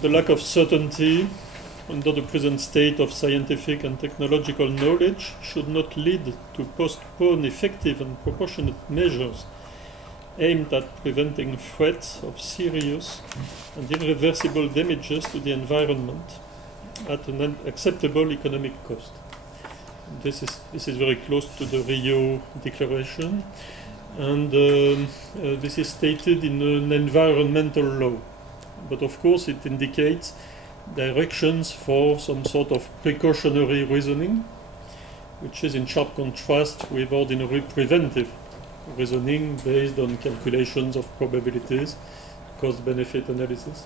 The lack of certainty under the present state of scientific and technological knowledge should not lead to postpone effective and proportionate measures aimed at preventing threats of serious and irreversible damages to the environment at an acceptable economic cost. This is very close to the Rio Declaration, and this is stated in an environmental law. But of course it indicates directions for some sort of precautionary reasoning, which is in sharp contrast with ordinary preventive reasoning based on calculations of probabilities, cost-benefit analysis,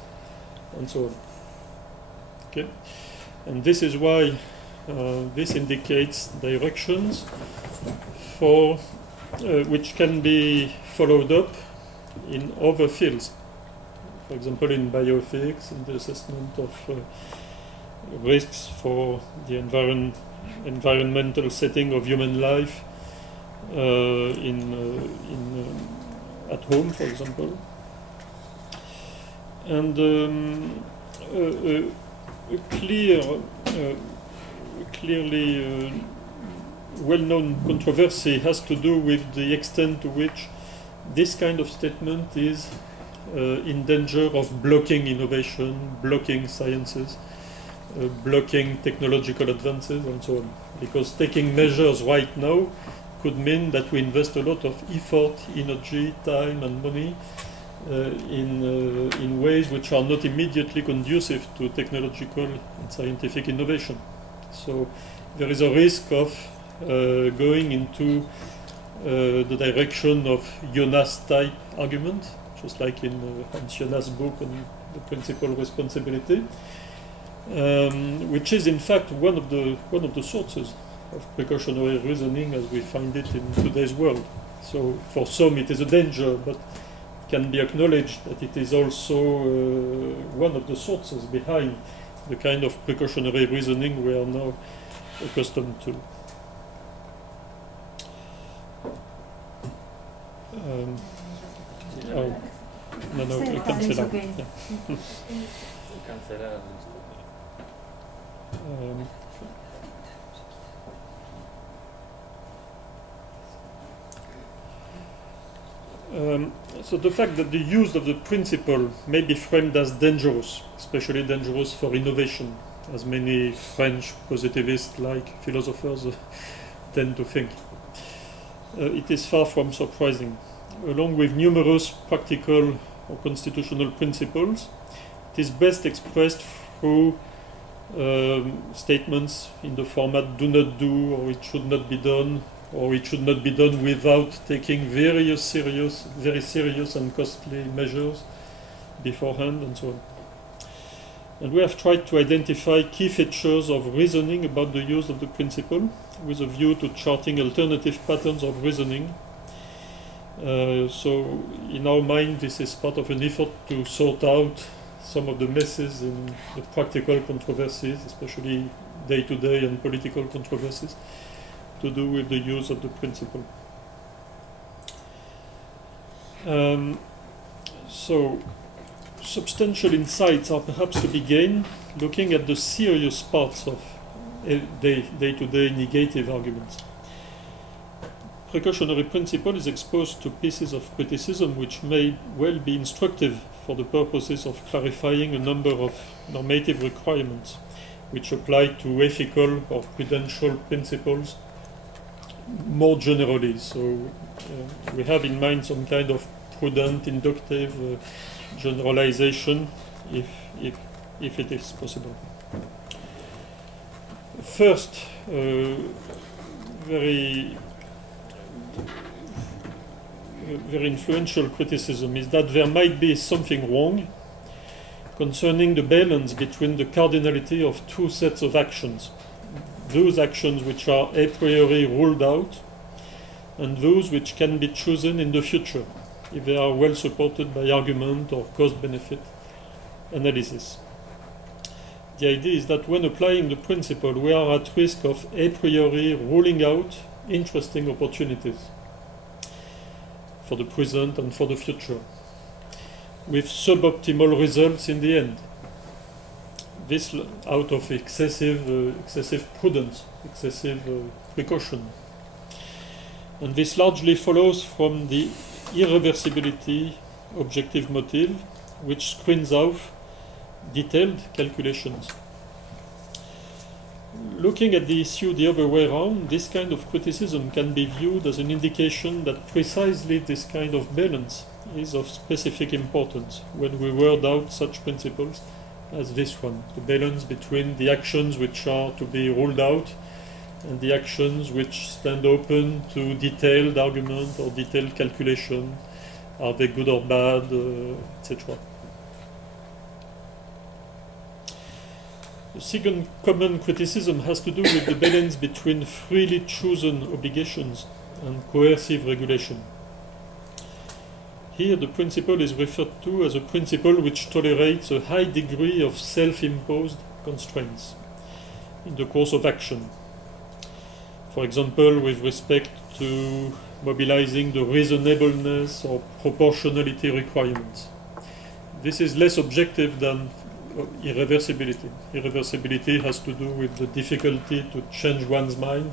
and so on. Okay? And this is why this indicates directions for which can be followed up in other fields. For example, in bioethics, in the assessment of risks for the environmental setting of human life, at home, for example, and a clearly well-known controversy has to do with the extent to which this kind of statement is in danger of blocking innovation, blocking sciences, blocking technological advances, and so on. Because taking measures right now could mean that we invest a lot of effort, energy, time, and money in ways which are not immediately conducive to technological and scientific innovation. So there is a risk of going into the direction of Jonas-type argument, just like in Hans Jonas' book on the principal responsibility, which is in fact one of the sources of precautionary reasoning as we find it in today's world. So for some it is a danger, but it can be acknowledged that it is also one of the sources behind the kind of precautionary reasoning we are now accustomed to. Cancela. Yeah. Cancela. So the fact that the use of the principle may be framed as dangerous, especially dangerous for innovation, as many French positivist-like philosophers tend to think, it is far from surprising. Along with numerous practical or constitutional principles, it is best expressed through statements in the format "do not do," or "it should not be done," or "it should not be done without taking very serious and costly measures beforehand," and so on. And we have tried to identify key features of reasoning about the use of the principle with a view to charting alternative patterns of reasoning. So in our mind, this is part of an effort to sort out some of the messes in the practical controversies, especially day-to-day and political controversies, to do with the use of the principle. So substantial insights are perhaps to be gained looking at the serious parts of day-to-day negative arguments. Precautionary principle is exposed to pieces of criticism which may well be instructive for the purposes of clarifying a number of normative requirements which apply to ethical or prudential principles more generally. So we have in mind some kind of prudent, inductive generalization if it is possible. First, very influential criticism is that there might be something wrong concerning the balance between the cardinality of two sets of actions, those actions which are a priori ruled out and those which can be chosen in the future if they are well supported by argument or cost-benefit analysis. The idea is that when applying the principle, we are at risk of a priori ruling out interesting opportunities for the present and for the future, with suboptimal results in the end. this out of excessive prudence, excessive precaution. And this largely follows from the irreversibility objective motive, which screens off detailed calculations. Looking at the issue the other way around, this kind of criticism can be viewed as an indication that precisely this kind of balance is of specific importance when we word out such principles as this one, the balance between the actions which are to be ruled out and the actions which stand open to detailed argument or detailed calculation. Are they good or bad, etc. The second common criticism has to do with the balance between freely chosen obligations and coercive regulation. Here the principle is referred to as a principle which tolerates a high degree of self-imposed constraints in the course of action. For example, with respect to mobilizing the reasonableness or proportionality requirements. This is less objective than irreversibility. Irreversibility has to do with the difficulty to change one's mind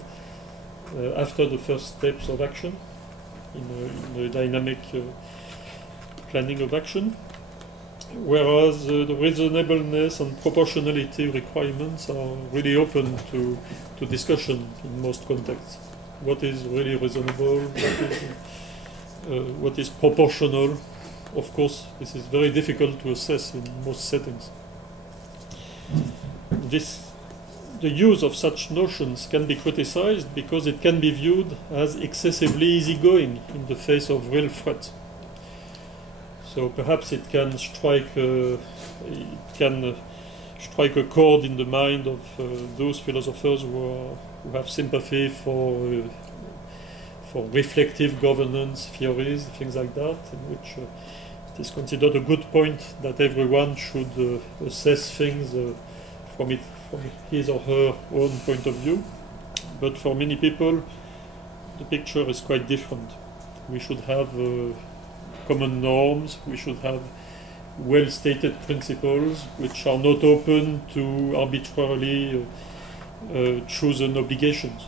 after the first steps of action in a dynamic planning of action, whereas the reasonableness and proportionality requirements are really open to discussion in most contexts. What is really reasonable? What is proportional? Of course, this is very difficult to assess in most settings. The use of such notions can be criticized because it can be viewed as excessively easygoing in the face of real threats. So perhaps it can strike a chord in the mind of those philosophers who have sympathy for reflective governance theories, things like that, in which it is considered a good point that everyone should assess things from his or her own point of view. But for many people, the picture is quite different. We should have common norms, we should have well-stated principles which are not open to arbitrarily chosen obligations.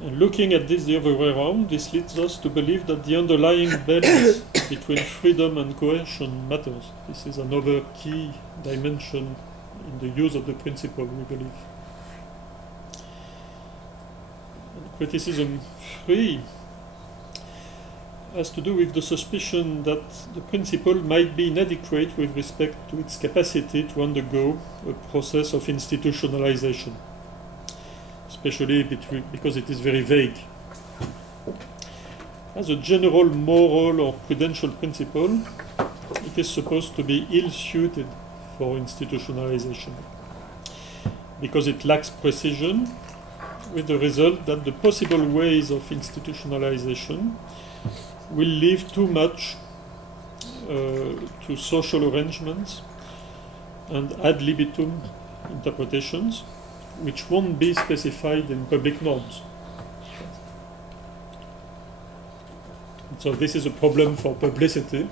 And looking at this the other way around, this leads us to believe that the underlying balance between freedom and coercion matters. This is another key dimension in the use of the principle, we believe. And criticism 3 has to do with the suspicion that the principle might be inadequate with respect to its capacity to undergo a process of institutionalization, especially because it is very vague. As a general moral or prudential principle, it is supposed to be ill-suited for institutionalization, because it lacks precision, with the result that the possible ways of institutionalization will leave too much to social arrangements and ad libitum interpretations, which won't be specified in public norms. And so this is a problem for publicity.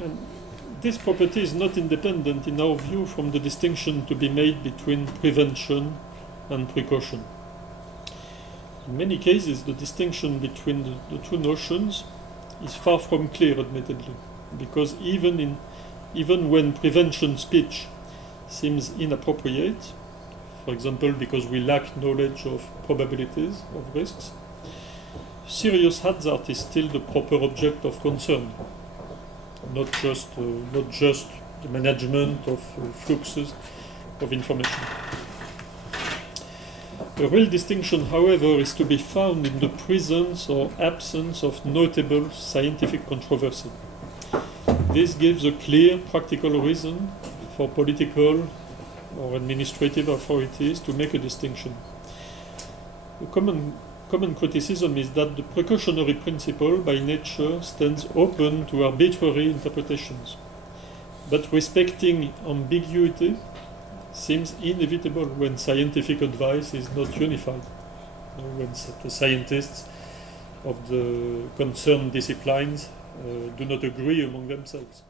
And this property is not independent, in our view, from the distinction to be made between prevention and precaution. In many cases, the distinction between the two notions is far from clear, admittedly, because even when prevention speech seems inappropriate, for example, because we lack knowledge of probabilities of risks, serious hazard is still the proper object of concern, not just the management of fluxes of information. A real distinction, however, is to be found in the presence or absence of notable scientific controversy. This gives a clear, practical reason for political or administrative authorities to make a distinction. A common criticism is that the precautionary principle by nature stands open to arbitrary interpretations, but respecting ambiguity seems inevitable when scientific advice is not unified, when the scientists of the concerned disciplines do not agree among themselves.